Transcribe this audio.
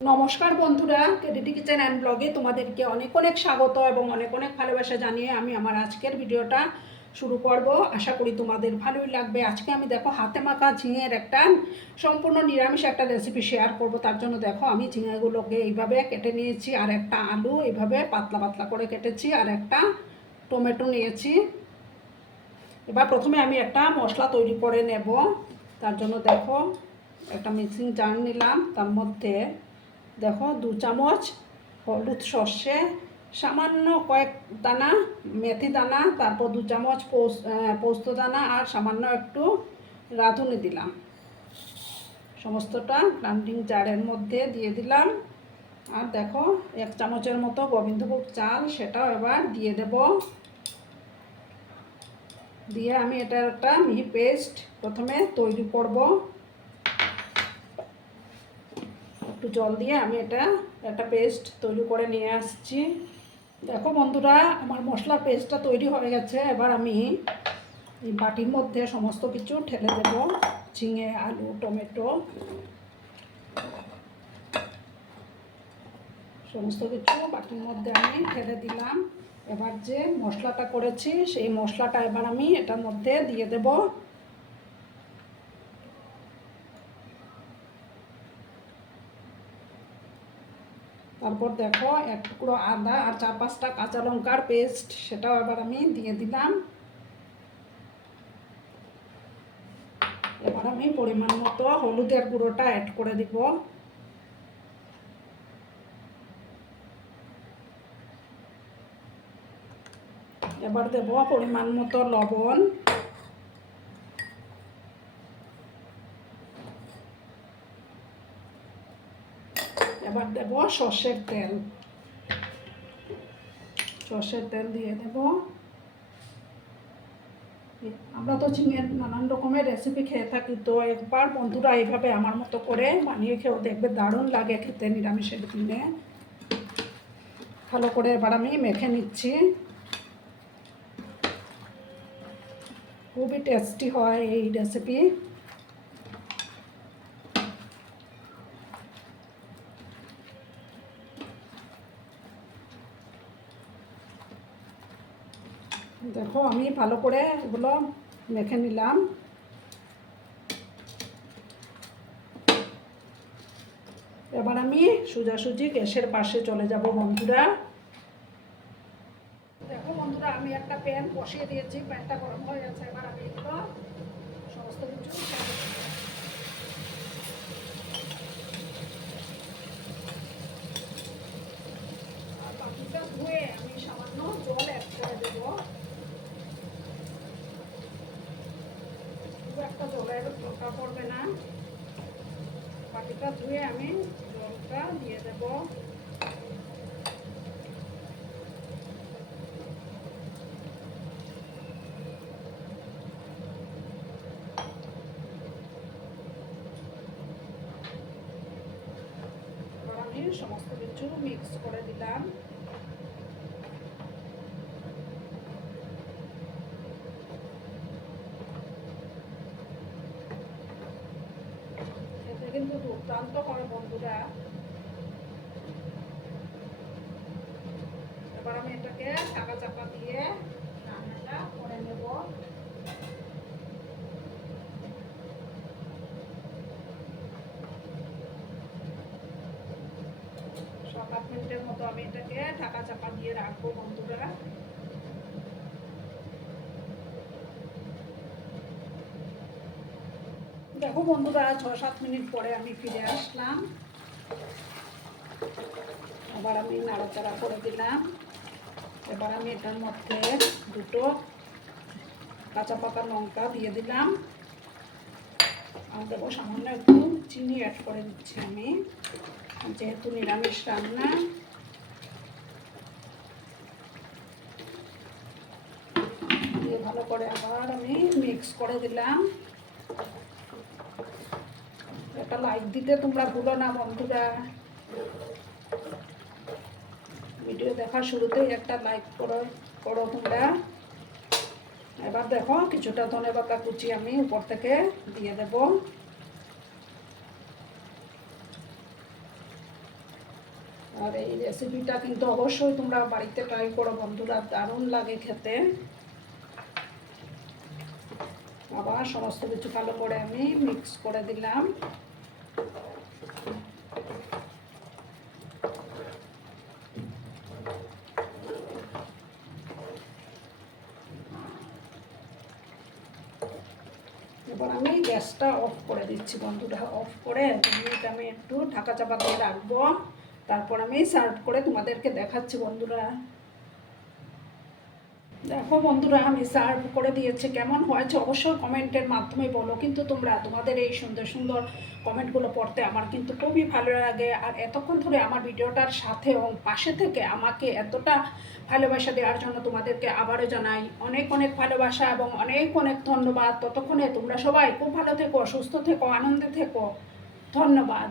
নমস্কার বন্ধুরা, কেডিটি kitchen and ব্লগে তোমাদেরকে অনেক অনেক স্বাগত এবং অনেক অনেক ভালোবাসা জানিয়ে আমি আমার আজকের ভিডিওটা শুরু করব। আশা করি তোমাদের ভালোই লাগবে। আজকে আমি দেখো হাতে মাখা ঝিঙের একটা সম্পূর্ণ নিরামিষ একটা রেসিপি শেয়ার করব। তার জন্য দেখো আমি ঝিঙেগুলোকে এইভাবে কেটে নিয়েছি, আর একটা আলু এইভাবে পাতলা পাতলা করে কেটেছি, আর একটা টমেটো নিয়েছি। এবার প্রথমে আমি একটা মশলা তৈরি করে নেব। তার জন্য দেখো একটা মিক্সিং জার নিলাম, তার মধ্যে দেখো 2 চামচ হলুদ সর্ষে, সামান্য কয়েক দানা মেথি দানা, তারপর 2 চামচ পোস্ত দানা, আর সামান্য একটু রাঁধুনি দিলাম। সমস্তটা গ্রাইন্ডিং জারের মধ্যে দিয়ে দিলাম। আর দেখো 1 চামচের মতো গোবিন্দভোগ চাল, সেটাও এবার দিয়ে দেব। দিয়ে আমি এটা একটা মিহি পেস্ট প্রথমে তৈরি করব। একটু জল দিয়ে আমি এটা একটা পেস্ট তৈরি করে নিয়ে আসছি। দেখো বন্ধুরা, আমার মশলা পেস্টটা তৈরি হয়ে গেছে। এবার আমি এই বাটির মধ্যে সমস্ত কিছু ঢেলে দেব। ঝিঙে, আলু, টমেটো সমস্ত কিছু বাটির মধ্যে আমি ঢেলে দিলাম। এবার যে মশলাটা করেছি সেই মশলাটা এবার আমি এটার মধ্যে দিয়ে দেব। তারপর দেখো 1 টুকরো আদা আর 4-5টা কাঁচা লঙ্কার পেস্ট, সেটাও এবার আমি দিয়ে দিলাম। এবার আমি পরিমাণ মতো হলুদের গুঁড়োটা অ্যাড করে দিব। এবার দেব পরিমাণ মতো লবণ। এবার দেব সর্ষের তেল। সর্ষের তেল দিয়ে দেব। আমরা তো ঝিঙের নানান রকমের রেসিপি খেয়ে থাকি, তো একবার বন্ধুরা এইভাবে আমার মতো করে বানিয়ে খেয়েও দেখবে, দারুণ লাগে খেতে নিরামিষের দিনে। ভালো করে এবার আমি মেখে নিচ্ছি। খুবই টেস্টি হয় এই রেসিপি। দেখো আমি ভালো করে এগুলো মেখে নিলাম। এবার আমি সোজাসুজি গ্যাসের পাশে চলে যাব বন্ধুরা। দেখো বন্ধুরা, আমি একটা প্যান বসিয়ে দিয়েছি, প্যানটা গরম হয়ে গেছে। এবার আমি এগুলো সমস্ত কিছু আর বাকিটা ধুয়ে আমি সামান্য জল অ্যাড করে দেবো। খুব একটা জলের দরকার পড়বে না। বাকিটা ধুয়ে আমি জলটা দিয়ে দেব। এবার আমি সমস্ত কিছু মিক্স করে দিলাম। খেতে কিন্তু দুর্দান্ত করে বন্ধুরা। এবার আমি এটাকে ঢাকা চাপা দিয়ে রান্নাটা করে নেব। 7-8 মিনিটের মতো আমি এটাকে ঢাকা চাপা দিয়ে রাখবো বন্ধুরা। দেখো বন্ধুরা, 6-7 মিনিট পরে আমি ফিরে আসলাম। আবার আমি নাড়াচাড়া করে দিলাম। এবার আমি এটার মধ্যে 2টো কাঁচা পাকা লঙ্কা দিয়ে দিলাম। আর দেবো সামান্য একটু চিনি অ্যাড করে দিচ্ছি আমি, যেহেতু নিরামিষ রান্না। দিয়ে ভালো করে আবার আমি মিক্স করে দিলাম। একটা লাইক দিতে তোমরা ভুলো না বন্ধুরা। ভিডিও দেখার শুরুতেই একটা লাইক করো তোমরা। এবার দেখো কিছুটা ধনেপাতা কুচি আমি উপর থেকে দিয়ে দেব। আর এই রেসিপিটা কিন্তু অবশ্যই তোমরা বাড়িতে ট্রাই করো বন্ধুরা, দারুণ লাগে খেতে। আবার সমস্ত কিছু ভালো করে আমি মিক্স করে দিলাম। এবার আমি গ্যাসটা অফ করে দিচ্ছি বন্ধুরা, অফ করে 2 মিনিট আমি একটু ঢাকা চাপা দিয়ে রাখবো, তারপর আমি সার্ভ করে তোমাদেরকে দেখাচ্ছি বন্ধুরা। দেখো বন্ধুরা, আমি সার্ভ করে দিয়েছি, কেমন হয়েছে অবশ্যই কমেন্টের মাধ্যমে বলো, কিন্তু তোমরা তোমাদের এই সুন্দর সুন্দর কমেন্টগুলো পড়তে আমার কিন্তু খুবই ভালো লাগে। আর এতক্ষণ ধরে আমার ভিডিওটার সাথে এবং পাশে থেকে আমাকে এতটা ভালোবাসা দেওয়ার জন্য তোমাদেরকে আবারও জানাই অনেক অনেক ভালোবাসা এবং অনেক অনেক ধন্যবাদ। ততক্ষণে তোমরা সবাই খুব ভালো থেকো, সুস্থ থেকো, আনন্দে থেকো। ধন্যবাদ।